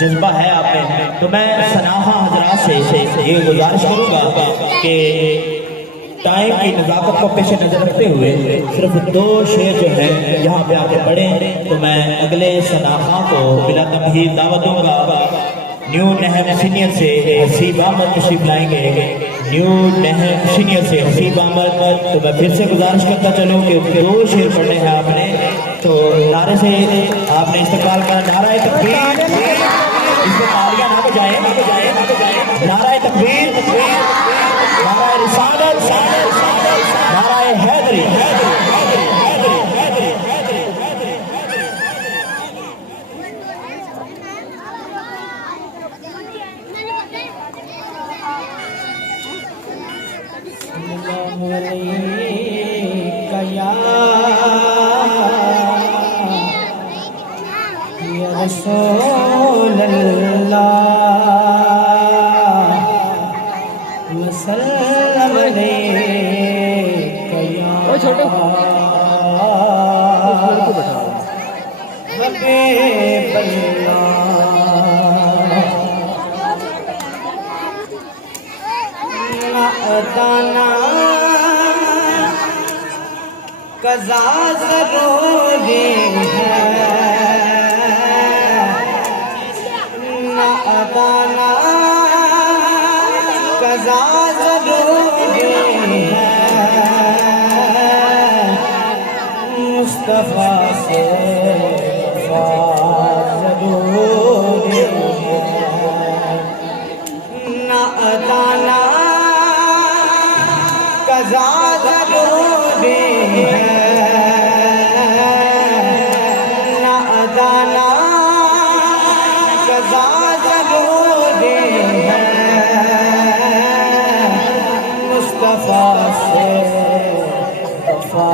जज्बा है आप में, तो मैं सनाहा हजरात से ये गुजारिश करूँगा कि टाइम की नज़ाकत को पेश नज़र रखते हुए सिर्फ 2 शेर जो है यहाँ पे आके पढ़े, तो मैं अगले सनाहा को बिला तमहीद दावत दूंगा। न्यू नहम सीनियर से हसीब अहमद तशरीफ लाएंगे, न्यू नहम सीनियर से हसीब अहमद। तो मैं फिर से गुजारिश करता चलूँ कि 2 शेर पढ़ने हैं आपने, तो नारे से आपने इस्तेमाल करना। नारा तकबीर, इसको तालियां ना बजाएं, नारा तकबीर, नारा रिसालत, नारा हैदरी। रसूल अल्लाह वसल्लम अलैका या छोटे हबीब अल्लाह कज़ा ज़रूरी है, ना अदाना कज़ा ज़रूरी है, मुस्तफ़ा से ज़रूरी है, ना अदाना कज़ा ज़रूरी है, ना अदाना कज़ा ज़रूरी है, मुस्तफ़ा से वफ़ा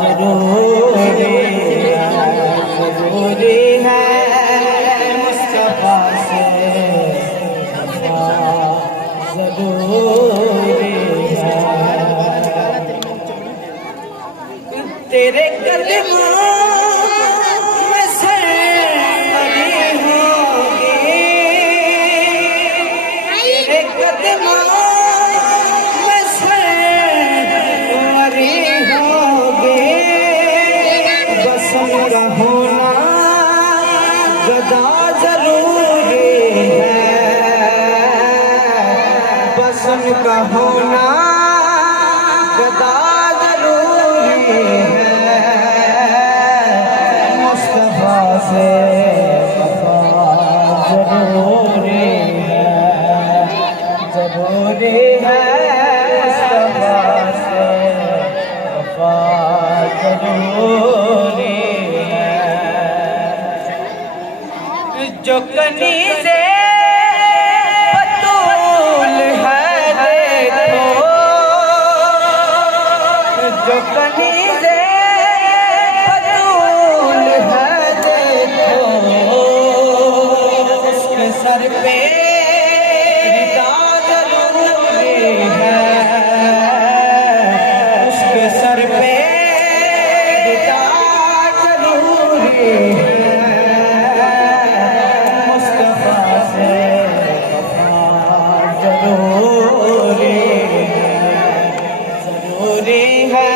ज़रूरी है, मुस्तफ़ा से वफ़ा ज़रूरी है। तेरे कदमों में सरमनी होगी, तेरे कदमों में सरमनी होगी, बसम का होना गदा ज़रूरी है, बसम का होना गदा ज़रूरी है, मुस्तफ़ा से वफ़ा ज़रूरी है, ज़रूरी है, मुस्तफ़ा से वफ़ा ज़रूरी है। जो कनीज़े बतूल है देखो, जो कनीज़े बतूल है देखो, उसके सर पे रिदा ज़रूरी है, उसके सर पे रिदा ज़रूरी है, मुस्तफ़ा से वफ़ा ज़रूरी है, ज़रूरी है।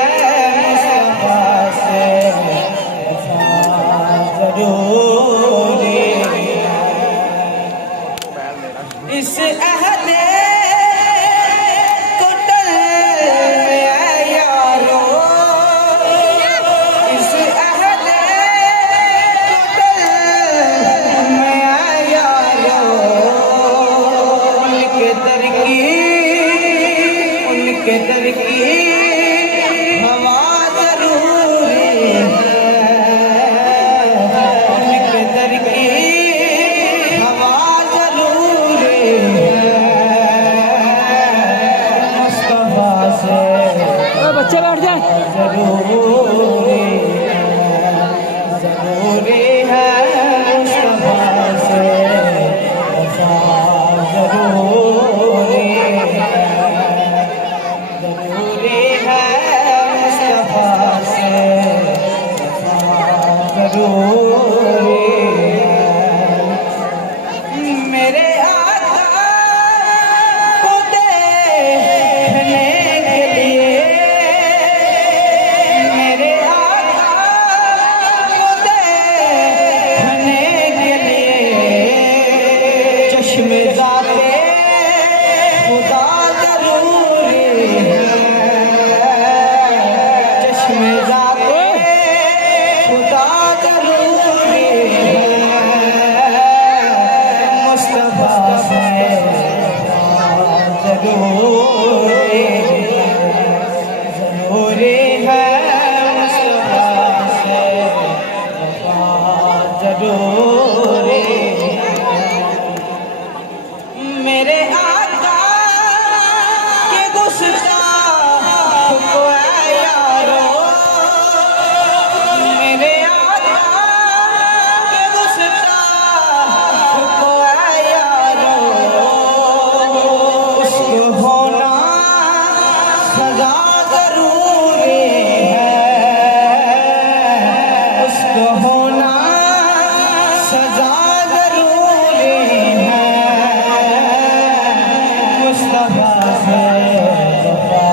इश्क होना सजा जरूरी है, मुस्तफा से वफा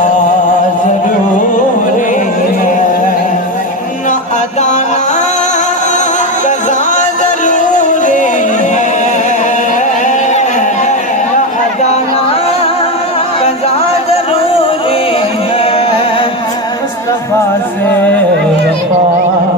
जरूरी है, न अदाना कज़ा जरूरी है, न अदाना कज़ा जरूरी है, मुस्तफा से वफा